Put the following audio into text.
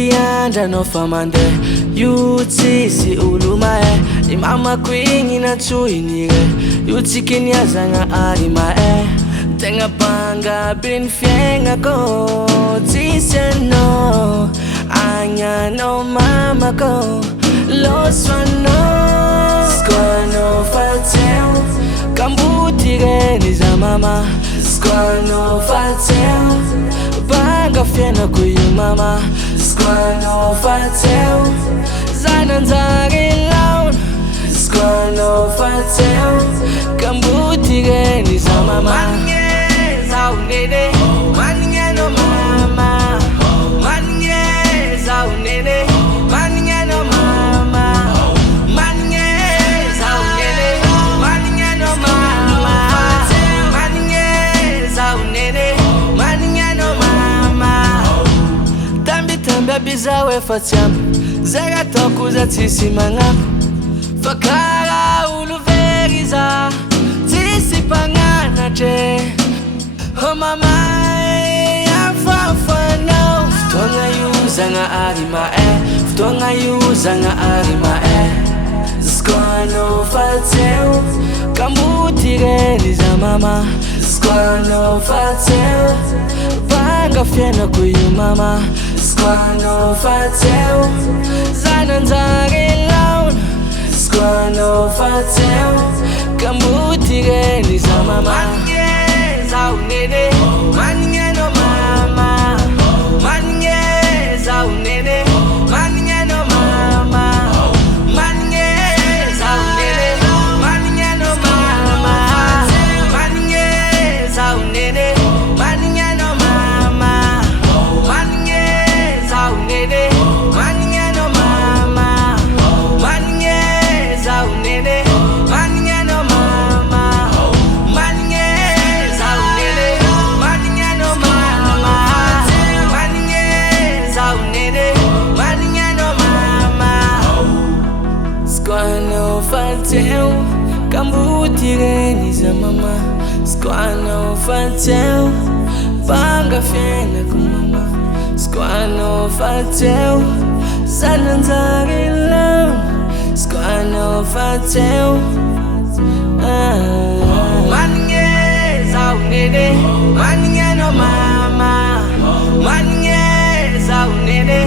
Kiandra no famande Yuti si ulumae Imama kwingi na chuinire Yuti kinyazanga arimae Tenga panga bin fienga ko Tiseno Anya no mama ko Los wano Squano fatel Kambutire niza mama Squano fatel Banga fiena kuyu mama Squano fatel Zananzari laun Squano fatel Kambutire niza mama Manye zaunene Manye no mama Manye zaunene Manye no mama Manye zaunene Manye no mama Manye zaunene Manye no mama Tambi bizawe fatyam Zega toku za tisi mangam Fakara uluveriza Tisi pangana je Oh mama ya fafano Ftonga yuzanga arima Ftonga yuzanga arima Squano fatel Kambutire niza mama Squano fatel Banga fiena kuyu mama Squano fatel Zananzari laun Squano fatel Kambutire niza mama Manye zaunene Manye no mama Manye zaunene Manye no mama Manye zaunene Manye no mama Manye zaunene Manye no mama Manye zaunene Manye no mama Manye zaunene Manye no mama Manye zaunene Manye no mama Manye zaunene Manye no mama Squano fatel Kambutire niza mama Squano fatel Banga fiena kumama Squano fatel Zananzari laun Squano fatel Manye zaunene Manye no mama Manye zaunene